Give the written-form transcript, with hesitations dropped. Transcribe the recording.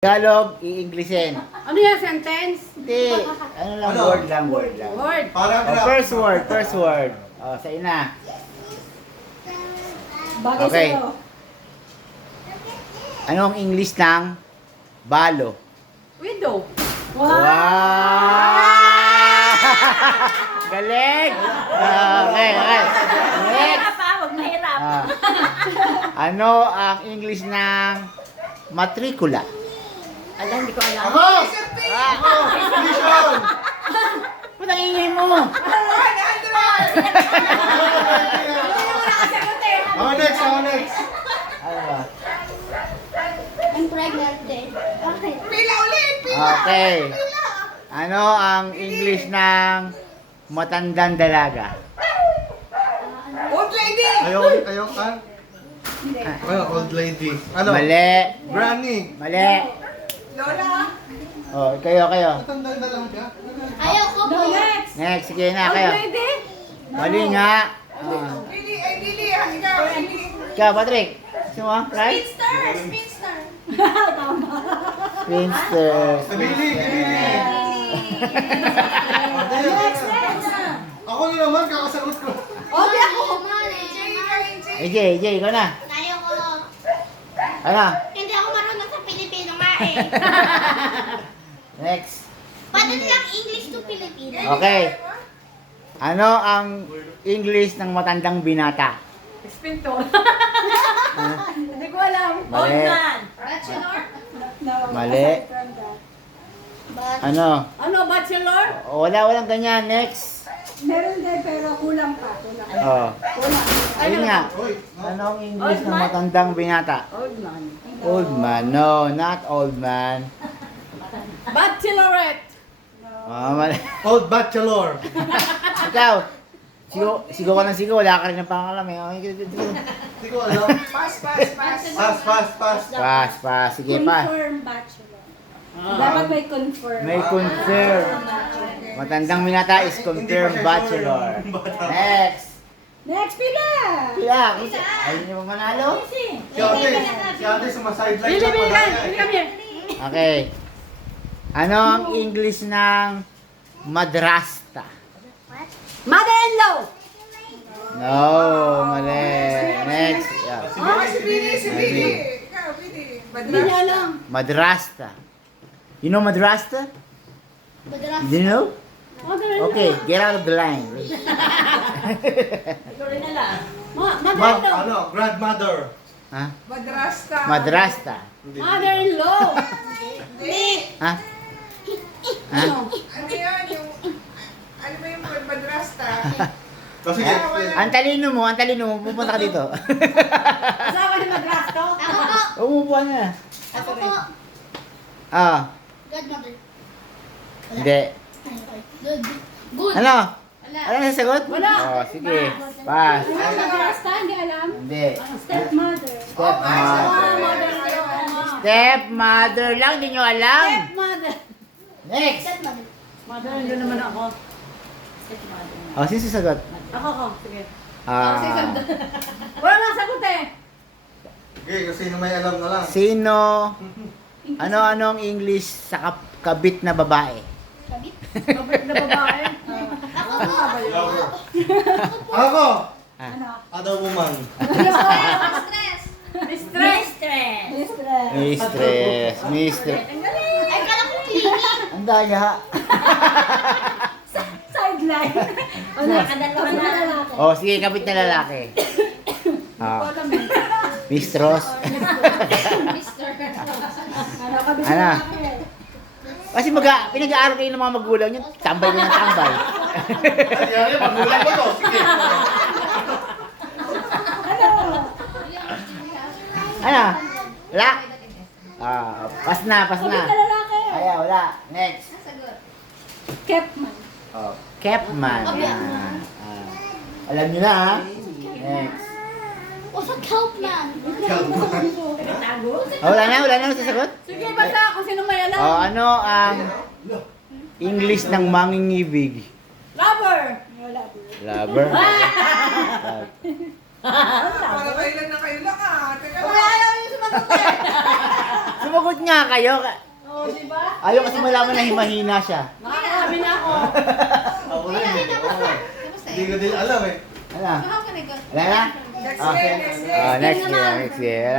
Tagalog, i-Englishin. Ano yan, sentence? Hindi. Ano lang, word lang. Word. Oh, first word. Oh, sa ina. Bagay Okay. sa'yo. Anong English ng balo? Widow. Wow! Galing! Okay. Next. Huwag mahirap. Ah. Ano ang English ng matrikula? Alam, hindi ko alam. Ako! Ako! Vision! Ba't ang ingay mo? Ako next! Ako next! Ano ba? I'm pregnant din. Okay. Okay. Ano ang English ng matandang dalaga? Ayaw ka? Ano, old lady. Ano? Mali. Granny. Mali. Oh, kayo. Matandang na lang ka? Ayaw ko po. Next. Next, sige na kayo. Pwede? Mali nga. Ikaw, Patrick. Gusto mo? Right? Spinster. Spinster. Kabili! Ako na naman, kakasagot ko. Okay ako. AJ, ikaw na. Ayaw ko. Ano? Hindi ako marunong sa Pilipino nga eh. Next. Paano lang English to Filipino? Okay. Ano ang English ng matandang binata? Spintor. Hindi ko alam. Mali. Bachelor? No. Mali. Aside from that. Ano? Ano, bachelor? Walang ganyan. Next. Meron din, pero kulang pa. Kulang. Oh. Kulang. Ayun nga. Oy, Ano ang English Old ng man? matandang binata? Old man. Old man. No, not old man. Bachelorette. Oh, mali. old bachelor. Ikaw. Sigo ka ng sigo. Wala ka rin ng pangalam eh. Hindi ko alam. Pass. Pass. Sige pa. Confirm bachelor. Dapat may confirm. May confirm. Matandang binata is confirmed bachelor. Next. Next, pila! Kaya, ayaw niyo ba manalo? Si ate sumasideline Bili, lang bili pala ka! Bili kami! Okay. Ano ang English ng madrasta? Mother-in-law! No, mali. Next. Yeah. Si Billy. Hindi niya alam. Madrasta. You know madrasta? Madras. You know? Mother-in-law. Okay, get out of the line. Ikaw rin alam. Mother-in-law. Ano, grandmother. Ha? Madrasta. Madrasta. Mother-in-law. Ha? Ha? Ano yun? Ano ba yung madrasta? Kasi Ang talino mo, pupunta ka dito. Asawa ni Madrasto. Ako po. Umupuan na. Ako po. Ah, Godmother. hindi. Good. Good. Ano? Ano ang sagot? Wala. Oh, sige. Pass. Ano Madrasta? Hindi alam. Hindi. Stepmother. Stepmother. Stepmother lang, hindi nyo alam. Stepmother. Next. Godmother. Mother-in-law naman ako. Stepmother. Oh, sino sagot? Ako. Sige. Ah, Wala nang sagot eh. Okay, kasi sino may alam na lang. sino? Ano ang English sa kabit na babae? Kabit. Kabit na babae. Ako po. Ako! Ano? Other woman. Stress. Mistress. Mistress. Mistress. Ay, kala ko cleaning. Ang daya. Sideline. Ano? Kabit na lalaki. Oh, sige, kabit na lalaki. Ah, Mistros. Mister. Ano? Kabit na Ano? lalaki. Kasi pinag-aaral kayo ng mga magulang nyo, tambay mo ng tambay. Ay, magulang ko to. Sige. Ano? Wala? Ah, pas na. Kabit na lalaki. Ayaw, wala. Next. Kepman. Oh, Kepman. Alam nyo na, ha? Next. What's a Kelpman? Tago? Oh, wala na sasagot? Sige, basta kung sino may alam. Oh, ano ang English ng mangingibig? Lover. Lover. Para kailan na kayo lang ah. Teka Wala lang. ayaw yung sumagot eh. Sumagot nga kayo. Oh, di ba? Ayaw kasi malaman na himahina siya. Nakakami na ako. Ako rin. Hindi ko din alam eh. Ano? So how can I go? Wala na? Next Okay. game, next game. Next year, next year.